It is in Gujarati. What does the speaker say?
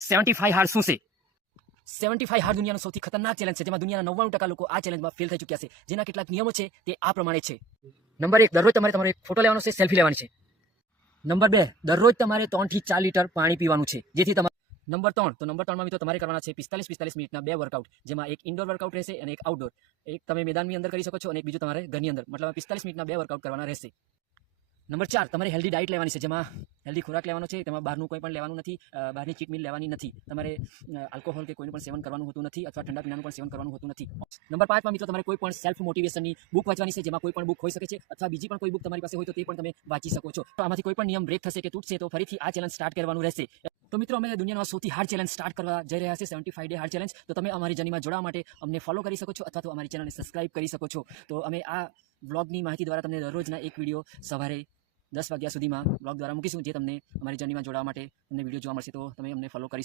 75 હાર્ડ શું છે? 75 હાર્ડ દુનિયાનો સૌથી ખતરનાક ચેલેન્જ છે, જેમાં દુનિયાના 99% લોકો આ ચેલેન્જમાં ફેલ થઈ ચૂક્યા છે. જેના કેટલાક નિયમો છે તે આ પ્રમાણે છે. નંબર 1, દરરોજ તમારે તમારો એક ફોટો લેવાનો છે, સેલ્ફી લેવાની છે. નંબર 2, દરરોજ તમારે 3 થી 4 લીટર પાણી પીવાનું છે, જેથી તમારે નંબર 3 માં મિત્રો તમારે કરવાના છે 45 મિનિટના 2 વર્કઆઉટ, જેમાં એક ઇન્ડોર વર્કઆઉટ રહેશે અને એક આઉટડોર. એક તમે મેદાનની અંદર કરી શકો છો અને એક બીજું તમારે ઘરની અંદર, મતલબ 45 મિનિટના 2 વર્કઆઉટ કરવાના રહેશે. નંબર 4, તમારે હેલ્ધી ડાયટ લેવાની છે, જેમાં હેલ્ધી ખોરાક લેવાનો છે. તેમાં બહારનું કોઈ પણ લેવાનું નથી, બહારની ચીટ મીલ લેવાની નથી. તમારે આલ્કોહોલ કે કોઈનું પણ સેવન કરવાનું હોતું નથી, અથવા ઠંડા પીણાનું પણ સેવન કરવાનું હોતું નથી. નંબર 5 માં મિત્રો તમારે કોઈ પણ સેલ્ફ મોટિવેશનની બુક વાંચવાની છે, જેમાં કોઈ પણ બુક હોઈ શકે છે, અથવા બીજી પણ કોઈ બુક તમારી પાસે હોય તો તે પણ તમે વાંચી શકો છો. તો આમાંથી કોઈ પણ નિયમ બ્રેક થશે કે તૂટશે તો ફરીથી આ ચેલેન્જ સ્ટાર્ટ કરવાનું રહેશે. તો મિત્રો અમે દુનિયાનો સૌથી હાર્ડ ચેલેન્જ સ્ટાર્ટ કરવા જઈ રહ્યા છે, 75 ડે હાર્ડ ચેલેન્જ. તો તમે અમારી જર્નીમાં જોડાવા માટે અમને ફોલો કરી શકો છો, અથવા તો અમારી ચેનલને સબસ્ક્રાઇબ કરી શકો છો. તો અમે આ વ્લોગની માહિતી દ્વારા તમને દરરોજના એક વિડીયો સવારે 10 વાગ્યા સુધીમાં વ્લોગ દ્વારા મૂકીશું, જે તમને અમારી જર્નીમાં જોડાવા માટે તમને વિડીયો જોવા મળશે. તો તમે અમને ફોલો કરી શકો.